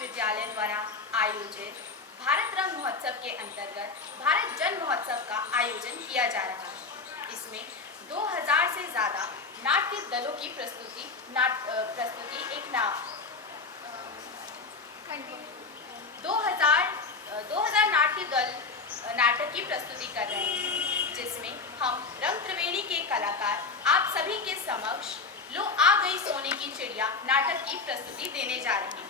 विद्यालय द्वारा आयोजित भारत रंग महोत्सव के अंतर्गत भारत जन महोत्सव का आयोजन किया जा रहा है। इसमें 2000 से ज़्यादा नाट्य दलों की प्रस्तुति 2000 नाट्य दल नाटक की प्रस्तुति कर रहे हैं, जिसमें हम रंग त्रिवेणी के कलाकार आप सभी के समक्ष लो आ गई सोने की चिड़िया नाटक की प्रस्तुति देने जा रहे हैं।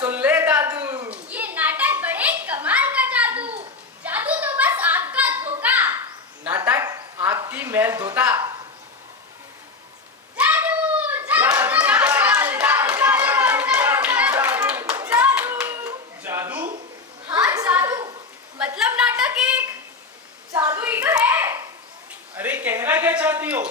सुन ले दादू, ये नाटक बड़े कमाल का जादू। जादू तो बस आग का धोखा। नाटक आग की मैल धोता। जादू जादू जादू? हाँ जादू, मतलब नाटक एक जादू ही तो है। अरे कहना क्या चाहती हो?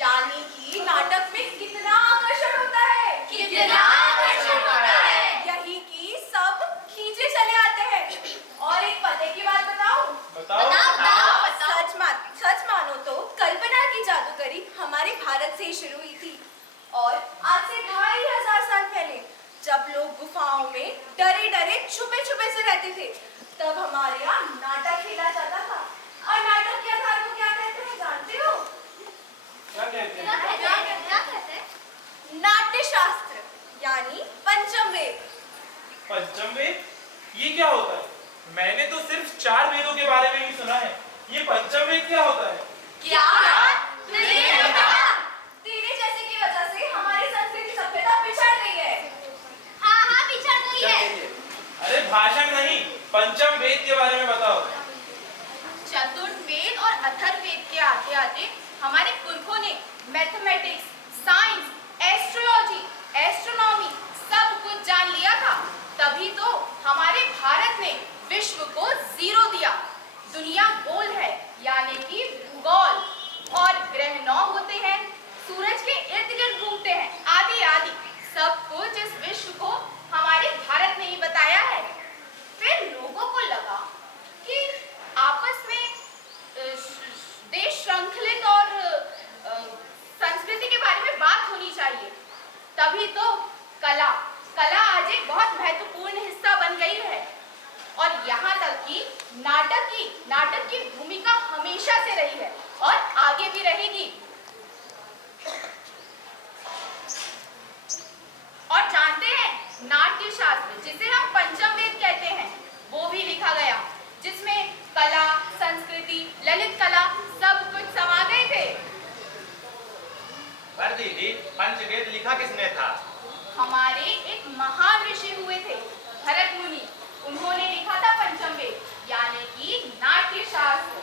यानी कि नाटक में कितना आकर्षण होता है, कितना आकर्षण होता है। यही कि सब खींचे चले आते हैं। और एक पते की बात बताऊं? बताओ। सच मानो तो कल्पना की जादूगरी हमारे भारत से ही शुरू हुई थी। और आज से 2500 साल पहले जब लोग गुफाओं में डरे डरे छुपे छुपे से रहते थे, तब हमारे यहाँ नाटक खेला जाता था। और नाटक के आधार को क्या कहते हैं जानते हो? क्या कहते हैं? नाट्य शास्त्र, यानी पंचम वेद। पंचम वेद? ये क्या होता है? मैंने तो सिर्फ 4 वेदों के बारे में ही सुना है। ये पंचम वेद क्या होता है? क्या? तेरे जैसे की वजह से हमारी संस्कृति सभ्यता पिछड़ गई है। हाँ पिछड़ गई है। अरे भाषण नहीं, पंचम वेद के बारे में बताओ। चतुर्वेद और अथर्ववेद के आते आते हमारे पुरखों ने मैथमेटिक्स, साइंस, एस्ट्रोलॉजी, एस्ट्रोनॉमी सब कुछ जान लिया था। तभी तो हमारे भारत ने विश्व को 0 दिया। दुनिया गोल है, यानी कि भूगोल, और ग्रह 9 होते हैं, सूरज के इर्द गिर्द घूमते हैं, आदि आदि सब कुछ इस विश्व को हमारे भारत ने ही बताया है। फिर लोगों को लगा कि आपस में देश श्रृंखलित और संस्कृति के बारे में बात होनी चाहिए। तभी तो कला आज एक बहुत महत्वपूर्ण हिस्सा बन गई है। और यहाँ तक कि नाटक की भूमिका हमेशा से रही है और आगे भी रहेगी। और जानते हैं, नाट्य शास्त्र जिसे हम पंचम वेद कहते हैं, वो भी लिखा गया, जिसमें कला, संस्कृति, ललित कला सब कुछ समा गए थे। पर दीदी, पंचवेद लिखा किसने था? हमारे एक महान ऋषि हुए थे, भरत मुनि। उन्होंने लिखा था पंचम वेद, यानी कि नाट्य शास्त्र।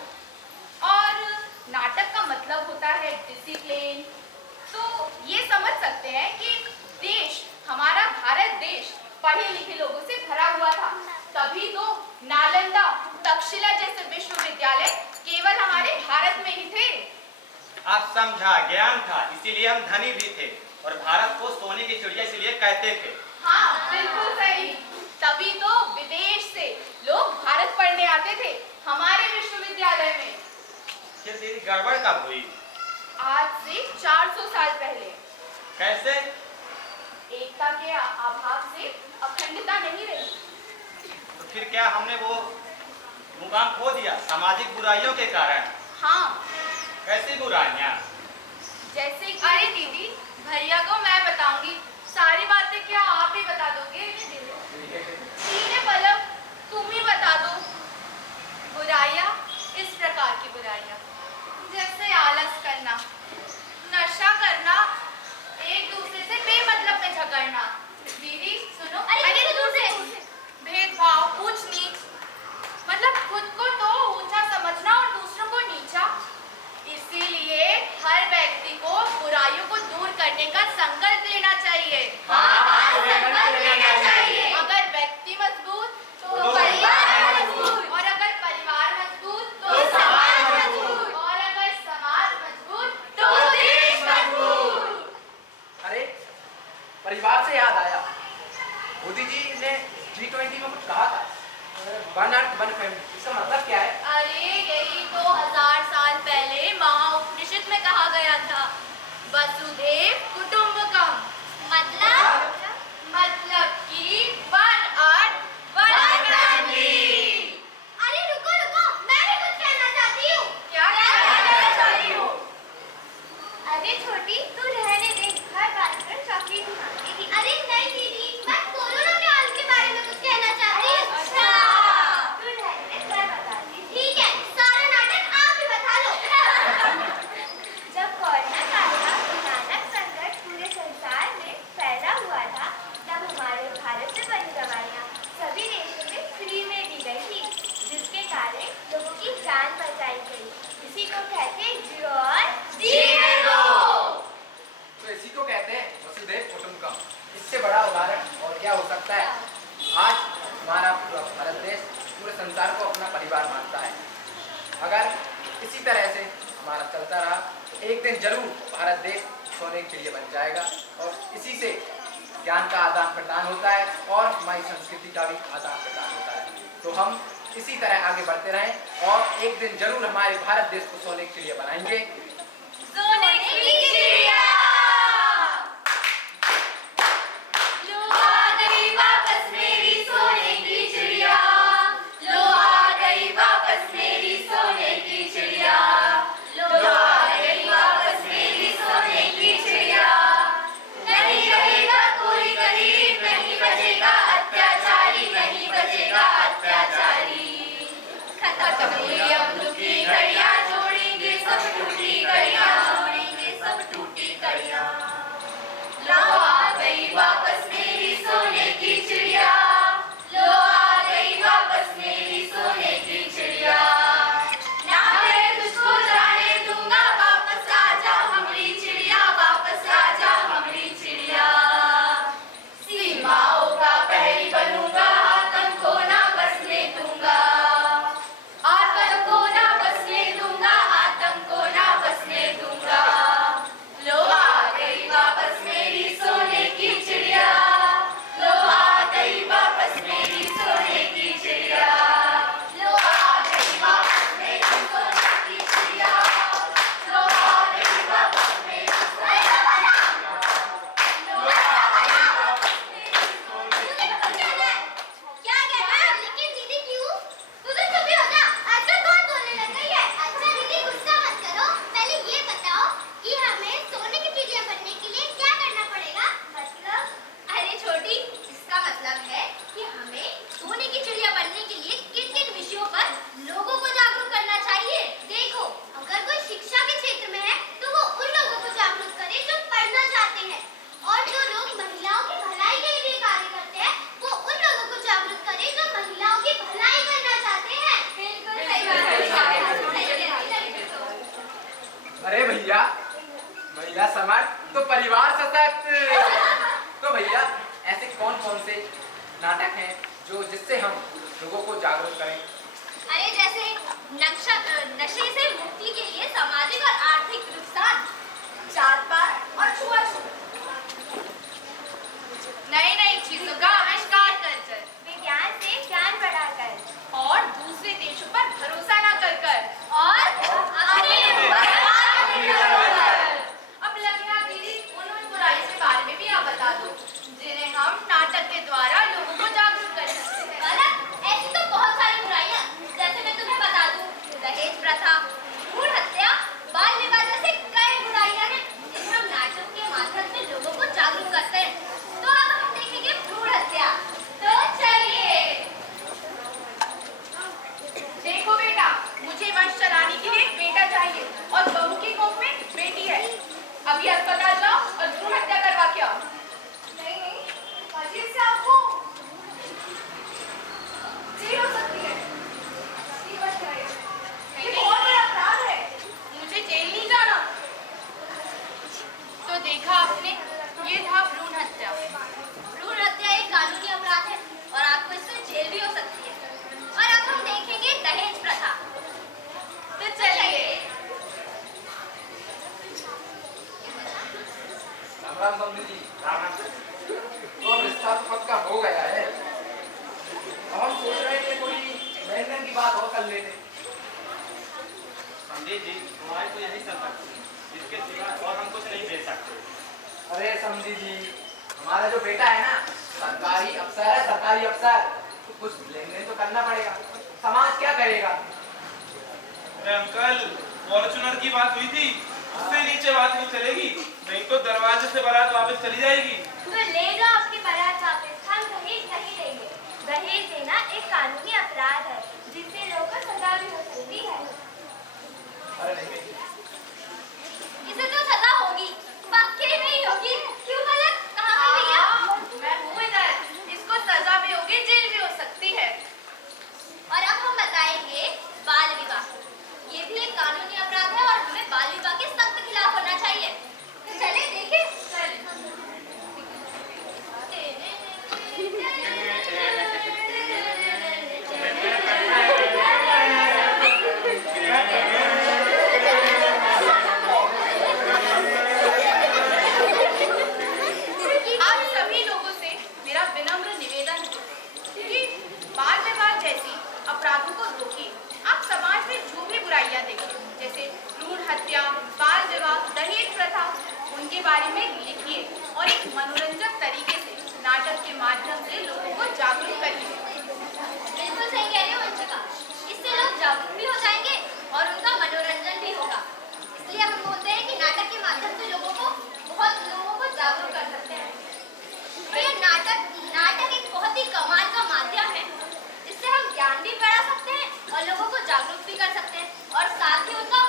और नाटक का मतलब होता है डिसिप्लिन। तो ये समझ सकते हैं कि देश, हमारा भारत देश पढ़े लिखे लोगों से भरा हुआ था। तभी तो नालंदा, तक्षशिला जैसे विश्वविद्यालय केवल हमारे भारत में ही थे। आप समझा, ज्ञान था, इसीलिए हम धनी भी थे और भारत को सोने की चिड़िया इसलिए कहते थे। हाँ, बिल्कुल सही। तभी तो विदेश से लोग भारत पढ़ने आते थे हमारे विश्वविद्यालय में। फिर दीदी गड़बड़ कब हुई? आज से 400 साल पहले। कैसे? एकता के अभाव से अखंडता नहीं रही। तो फिर क्या हमने वो मुकाम खो दिया सामाजिक बुराइयों के कारण? हाँ, कैसी बुराइयां? जैसे अरे दीदी, भैया को मैं बताऊंगी, सारी बातें क्या आप ही बता दोगे? सीधे पलक, तुम ही बता दो। बुराइयां इस प्रकार की बुराइयां, जैसे आलस करना, नशा करना, एक दूसरे से बेमतलब में झगड़ना। दीदी सुनो, अरे दूर से भेदभाव, ऊंच नीच, मतलब खुद को तो ऊंचा समझना और दूसरों को नीचा। इसीलिए हर व्यक्ति को बुराइयों को दूर करने का संकल्प लेना चाहिए। संकल्प लेना चाहिए। अगर व्यक्ति मजबूत तो परिवार मजबूत, और अगर परिवार मजबूत तो समाज मजबूत, और अगर समाज मजबूत तो देश मजबूत। अरे परिवार से याद आया, मोदी जी ने G20 में कुछ कहा था, वन अर्थ वन फैमिली। इसका मतलब क्या है? अरे यही 2000 साल पहले महाउपनिषद में कहा गया था, वसुधैव कुटुंबकम। मतलब कि वन अर्थ वन फैमिली। अरे रुको रुको, मैं भी कुछ कहना चाहती हूँ। क्या कहना चाहती हो? अरे छोटी, तू रहने दे, हर बात पर चॉकलेट ही मांगेगी। अरे नहीं दीदी, मैं कोरोना काल के बारे में कुछ कहना चाहती हूँ। अच्छा। तू रहने दे, मैं बताती हूँ। ठीक है, सारा नाटक आप ही बता लो। जब कोरोना काल का भयानक संकट पूरे संसार में फैला हुआ था, तब हमारे भारत से बनी दवाइयाँ सभी देशों में फ्री में दी गई थी, जिसके कारण लोगों की जान बचाई गई। इसी को कहते हैं जियो और जीने दो। तो इसी को कहते हैं वसुधैव कुटुंबकम। इससे बड़ा उदाहरण और क्या हो सकता है? आज हमारा पूरा भारत देश पूरे संसार को अपना परिवार मानता है। अगर इसी तरह से हमारा चलता रहा तो एक दिन जरूर भारत देश सोने के लिए बन जाएगा, और इसी से ज्ञान का आदान प्रदान होता है और हमारी संस्कृति का भी आदान प्रदान होता है। तो हम इसी तरह आगे बढ़ते रहें और एक दिन जरूर हमारे भारत देश को सोने के लिए बनाएंगे। सोने की चिड़िया लो आ गई वापस मेरी सोने की चिड़िया, लो आ गई वापस मेरी सोने की चिड़िया, लो आ गई वापस मेरी सोने की चिड़िया। नहीं रहेगा कोई गरीब, नहीं बचेगा अत्याचारी, नहीं बचेगा अत्याचारी। खत्म हुई अब दुखी घड़ियां, जोड़ेंगे सब टूटी घड़ियां, जोड़ेंगे सब टूटी घड़ियां। लो आ गई वापस मेरी सोने की चिड़िया, लो आ गई वापस मेरी सोने की चिड़िया। ना मैं तुझको जाने दूंगा, वापस आजा हमारी चिड़िया, वापस आजा हमारी चिड़िया। सीमाओं का प्रहरी बनूंगा, आतंक को ना बसने दूंगा, आतंक को ना बसने दूंगा, आतंक को ना बसने दूंगा। लो आ गई वापस मेरी सोने की चिड़िया, लो आ गई वापस मेरी सोने की चिड़िया, लो आ गई वापस मेरी सोने की चिड़िया, लो आ गई वापस मेरी सोने की चिड़िया, लो आ गई वापस मेरी सोने की चिड़िया। क्या कहना है? लेकिन दीदी क्यों? तू तो चुप ही हो जा, आजकल बहुत बोलने लग गई है। अच्छा दीदी गुस्सा मत करो, पहले ये बताओ कि हमें सोने की चिड़िया बनने के लिए क्या करना पड़ेगा? मतलब? अरे छोटी, इसका मतलब है कि हमें सोने की चिड़िया बनने के लिए किन किन विषयों पर लोगों को जागरूक करना चाहिए। देख शिक्षा के क्षेत्र में है तो वो उन लोगों को जागरूक करे जो पढ़ना चाहते हैं, और जो लोग महिलाओं की भलाई के लिए कार्य करते हैं वो उन लोगों को जागरूक करे जो महिलाओं की भलाई करना चाहते हैं। बिल्कुल सही बात है। अरे भैया, महिला समाज तो परिवार सशक्त। तो भैया ऐसे कौन कौन से नाटक हैं जो जिससे हम लोगों को जागरूक करें? अरे जैसे नशे से मुक्ति के लिए सामाजिक और आर्थिक नुकसान, जात पात और छुआछूत, नई नई चीजों का आविष्कार कर विज्ञान से ज्ञान बढ़ाकर, और दूसरे देशों पर भरोसा न कर और अपने अब लगेगा दीदी उन बुराई के बारे में भी आप बता दो जिन्हें हम नाटक के द्वारा लोगों को जागरूक कर सकते हैं। गलत, ऐसी तो बहुत सारी बुराइयां, जैसे मैं तुम्हें बता दूं, दहेज प्रथा, भ्रूण हत्या, बाल विवाह जैसे कई बुराइयां हैं जिन्हें हम नाटक के माध्यम से लोगों को जागरूक करते हैं। तो अब हम देखेंगे भ्रूण हत्या। तो चलिए। देखो बेटा, मुझे वंश चलाने के लिए बेटा चाहिए और बहू की कोख में बेटी है। अभी अस्पताल जाओ और भ्रूण हत्या करवा के आओ। नहीं नहीं, अजीब से आपको जेल हो सकती है। ये बहुत बड़ा अपराध है। मुझे जेल नहीं जाना। तो देखा आपने, ये था भ्रूण हत्या। भ्रूण हत्या एक कानूनी अपराध है और आपको इससे जेल भी हो सकती है। और अब हम देखेंगे दहेज प्रथा। तो चलिए। राम राम समझी जी। तो अब रिश्ता तो पक्का हो गया है। अब हम सोच रहे थे कोई लेन-देन की बात और कर लेते। समझी जी, हमारी तो यही संपत्ति है, इसके सिवा और हम कुछ नहीं दे सकते। अरे समझी जी, हमारा जो बेटा है ना, सरकारी अफसर है, सरकारी अफसर। तो कुछ लेन-देन तो करना पड़ेगा। समाज क्या करेगा? अरे अंकल, फॉर्च्यूनर की बात हुई थी, उससे नीचे बात नहीं चलेगी, नहीं तो दरवाजे से बारात वापस चली जाएगी। तो ले लो आपकी बारात वापस, हम दहेज नहीं देंगे। दहेज देना एक कानूनी अपराध है जिससे लोगों को सजा भी हो सकती है। अरे नहीं, इसे तो सजा होगी, पक्की नहीं होगी। क्यों गलत? कहाँ पे भैया? मैं हूँ इधर। इसको सजा भी होगी, जेल भी हो सकती है। और अब हम बताएंगे बाल विवाह। ये भी एक कानूनी अपराध है और हमें बाल विवाह के सख्त खिलाफ होना चाहिए। तो चले देखें। आप सभी लोगों से मेरा विनम्र निवेदन है कि बाल विवाह जैसी अपराधों को रोकिए। आप समाज में जो भी बुराइयां देखें, जैसे भ्रूण हत्या, बाल विवाह, दहेज प्रथा, उनके बारे में लिखिए और एक मनोरंजक तरीके से नाटक के माध्यम से लोगों को जागरूक करिए। बिल्कुल सही कह रहे हो वंशिका। इससे लोग जागरूक भी हो जाएंगे और उनका मनोरंजन भी होगा। इसलिए हम बोलते हैं कि नाटक के माध्यम से बहुत लोगों को जागरूक कर सकते हैं। भैया नाटक एक बहुत ही कमाल का माध्यम है। इससे हम ज्ञान भी बढ़ा सकते हैं और लोगों को जागरूक भी कर सकते हैं और साथ ही उनका